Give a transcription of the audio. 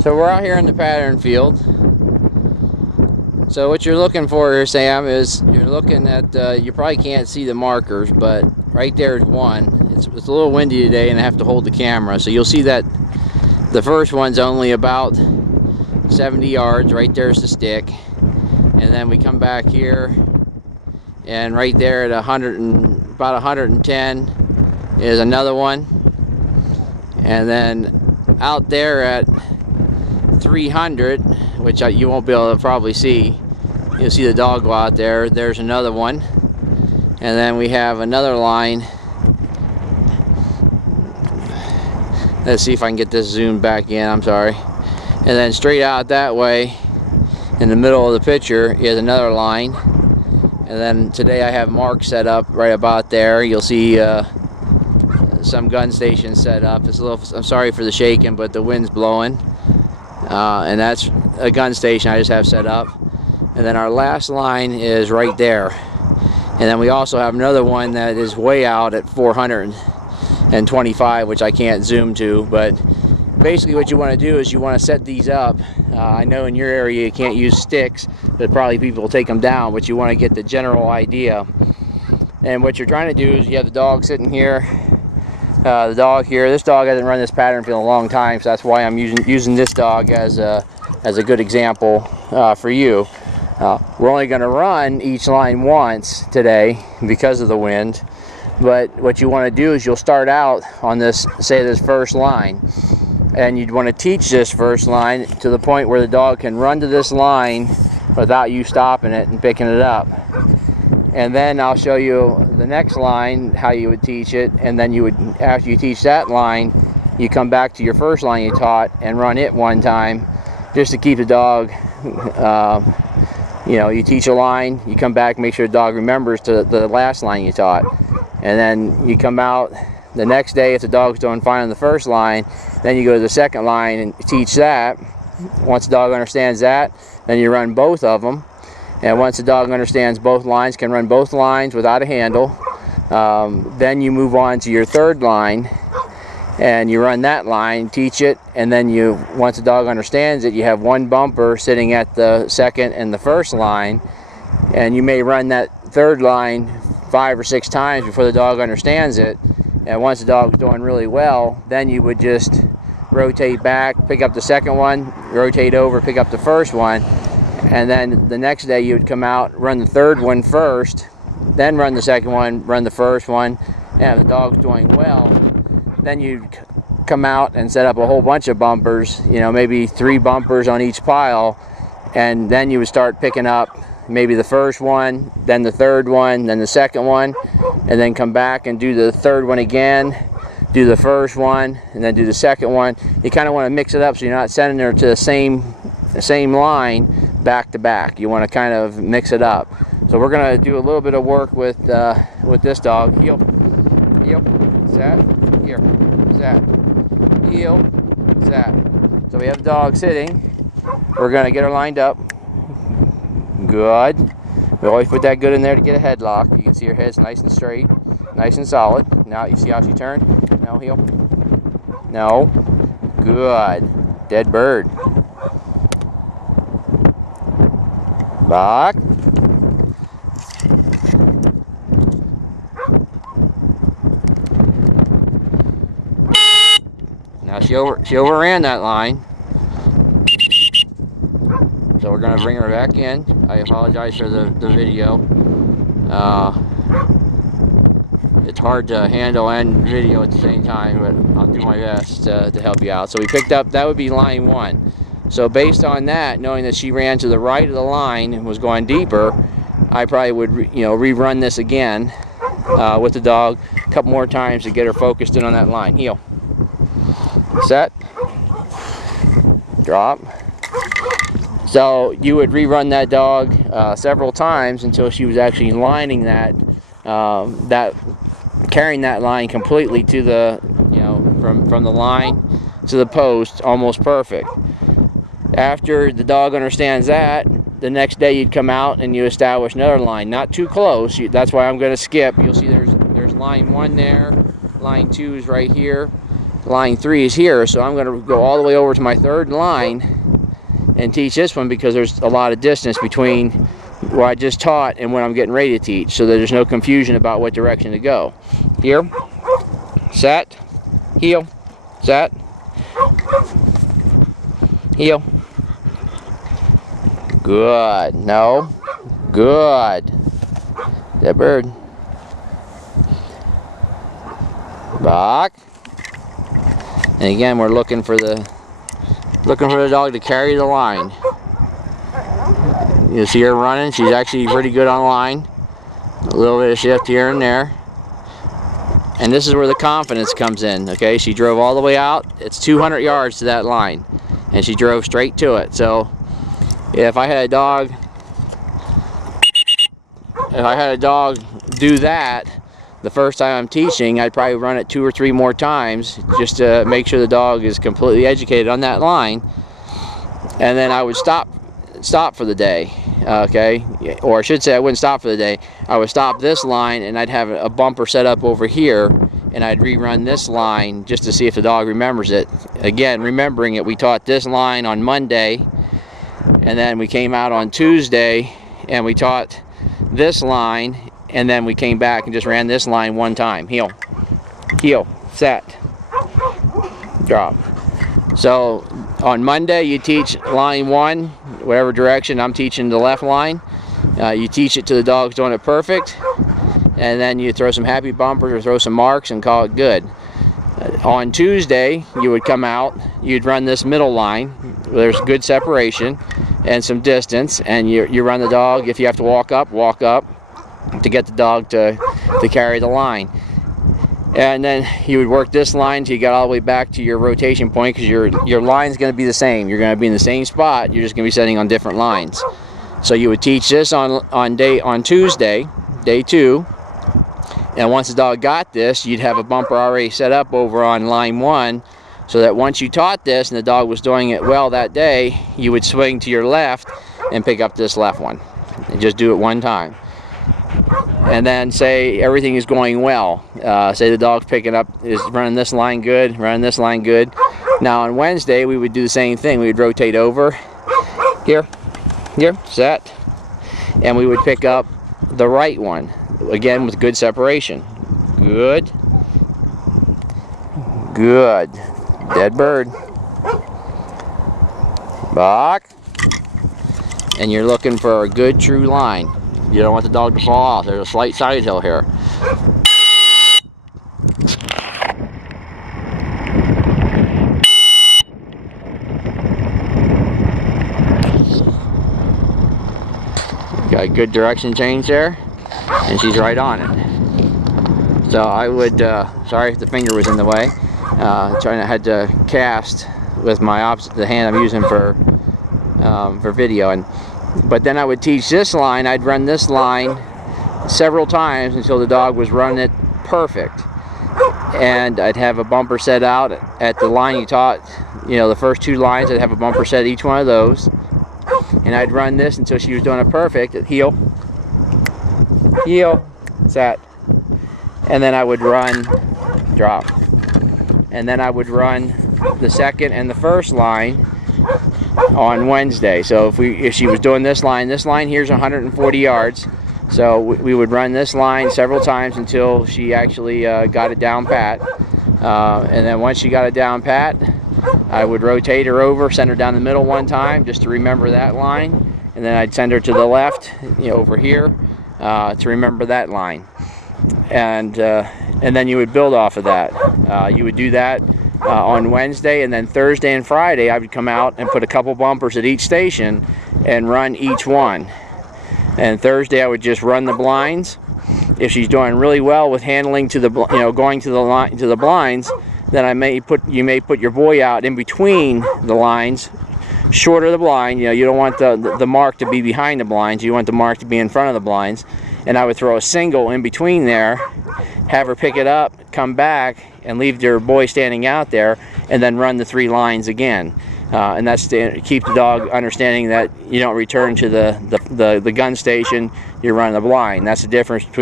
So we're out here in the pattern field. So what you're looking for here, Sam, is you're looking at, you probably can't see the markers, but right there is one. It's a little windy today and I have to hold the camera. So you'll see that the first one's only about 70 yards. Right there's the stick. And then we come back here, and right there at about 110 is another one. And then out there at 300, which you won't be able to probably see, you'll see the dog go out there. There's another one. And then we have another line. Let's see if I can get this zoomed back in. I'm sorry. And then straight out that way in the middle of the picture is another line. And then today I have marks set up right about there. You'll see some gun stations set up. It's a little, I'm sorry for the shaking, but the wind's blowing. And that's a gun station I just have set up. And then our last line is right there. And then we also have another one that is way out at 425, which I can't zoom to. But basically what you want to do is you want to set these up. I know in your area you can't use sticks, but probably people will take them down, but you want to get the general idea. And what you're trying to do is you have the dog sitting here, the dog here. This dog hasn't run this pattern field in a long time, so that's why I'm using this dog as a good example for you. We're only going to run each line once today because of the wind, but what you want to do is you'll start out on this, say this first line, and you'd want to teach this first line to the point where the dog can run to this line without you stopping it and picking it up. And then I'll show you the next line, how you would teach it, and then you would, after you teach that line, you come back to your first line you taught and run it one time, just to keep the dog, you know, you teach a line, you come back, make sure the dog remembers to the last line you taught. And then you come out the next day, if the dog's doing fine on the first line, then you go to the second line and teach that. Once the dog understands that, then you run both of them. And once the dog understands both lines, can run both lines without a handle, then you move on to your third line and you run that line, teach it, and then you, once the dog understands it, you have one bumper sitting at the second and the first line, and you may run that third line 5 or 6 times before the dog understands it. And once the dog's doing really well, then you would just rotate back, pick up the second one, rotate over, pick up the first one, and then the next day you would come out, run the third one first, then run the second one, run the first one, and if the dog's doing well, then you'd come out and set up a whole bunch of bumpers, you know, maybe 3 bumpers on each pile, and then you would start picking up maybe the first one, then the third one, then the second one, and then come back and do the third one again, do the first one, and then do the second one. You kind of want to mix it up so you're not sending her to the same line back to back. You want to kind of mix it up. So we're going to do a little bit of work with this dog. Heel, heel, sat, here, sat, heel, sat. So we have the dog sitting. We're going to get her lined up. Good. We always put that good in there to get a headlock. You can see her head's nice and straight, nice and solid. Now you see how she turned? No, heel. No. Good. Dead bird. Back. Now she overran that line. So we're going to bring her back in. I apologize for the video. It's hard to handle and video at the same time, but I'll do my best to help you out. So we picked up, that would be line 1. So based on that, knowing that she ran to the right of the line and was going deeper, I probably would rerun this again with the dog a couple more times to get her focused in on that line. Heel. Set. Drop. So you would rerun that dog several times until she was actually lining that, carrying that line completely to the, from the line to the post, almost perfect. After the dog understands that, the next day you'd come out and you establish another line, not too close. That's why I'm going to skip. You'll see there's line 1 there, line 2 is right here, line 3 is here, so I'm going to go all the way over to my third line and teach this one, because there's a lot of distance between what I just taught and what I'm getting ready to teach, so that there's no confusion about what direction to go. Here, set, heel, set, heel. Good. No. Good. That bird. Back. And again, we're looking for the dog to carry the line. You see her running. She's actually pretty good on line. A little bit of shift here and there. And this is where the confidence comes in. Okay, she drove all the way out. It's 200 yards to that line, and she drove straight to it. So if I had a dog do that the first time I'm teaching, I'd probably run it 2 or 3 more times just to make sure the dog is completely educated on that line, and then I would stop for the day. Okay, or I should say I wouldn't stop for the day. I would stop this line, and I'd have a bumper set up over here, and I'd rerun this line just to see if the dog remembers it. Again, remembering it, we taught this line on Monday, and then we came out on Tuesday and we taught this line, and then we came back and just ran this line one time. Heel, heel, set, drop. So on Monday you teach line 1, whatever direction. I'm teaching the left line. You teach it to the dogs doing it perfect, and then you throw some happy bumpers or throw some marks and call it good. On Tuesday you would come out, you'd run this middle line. There's good separation and some distance, and you run the dog. If you have to walk up to get the dog to carry the line. And then you would work this line till you got all the way back to your rotation point, because your line's going to be the same. You're going to be in the same spot. You're just going to be setting on different lines. So you would teach this on Tuesday, day 2. And once the dog got this, you'd have a bumper already set up over on line 1, so that once you taught this and the dog was doing it well that day, you would swing to your left and pick up this left one. And just do it one time. And then say everything is going well. Say the dog's is running this line good, running this line good. Now on Wednesday we would do the same thing. We would rotate over, here, set, and we would pick up the right one, again with good separation. Good, good, dead bird, back, and you're looking for a good true line. You don't want the dog to fall off. There's a slight side hill here. Got a good direction change there, and she's right on it. So I would, sorry if the finger was in the way, I had to cast with the hand I'm using for video, but then I would teach this line. I'd run this line several times until the dog was running it perfect, and I'd have a bumper set out at the line you taught. You know, the first 2 lines, I'd have a bumper set at each one of those, and I'd run this until she was doing it perfect. Heel, heel, set, and then I would run, drop, and then I would run the second and the first line on Wednesday. So if she was doing this line here's 140 yards, so we would run this line several times until she actually got it down pat, and then once she got it down pat, I would rotate her over, send her down the middle one time just to remember that line, and then I'd send her to the left, over here, to remember that line, and then you would build off of that. You would do that on Wednesday, and then Thursday and Friday I would come out and put a couple bumpers at each station and run each one. And Thursday I would just run the blinds. If she's doing really well with handling to the going to the line to the blinds, then you may put your boy out in between the lines, short of the blind. You don't want the mark to be behind the blinds. You want the mark to be in front of the blinds. And I would throw a single in between there, have her pick it up, come back, and leave your boy standing out there, and then run the 3 lines again. And that's to keep the dog understanding that you don't return to the gun station, you're running the blind. That's the difference between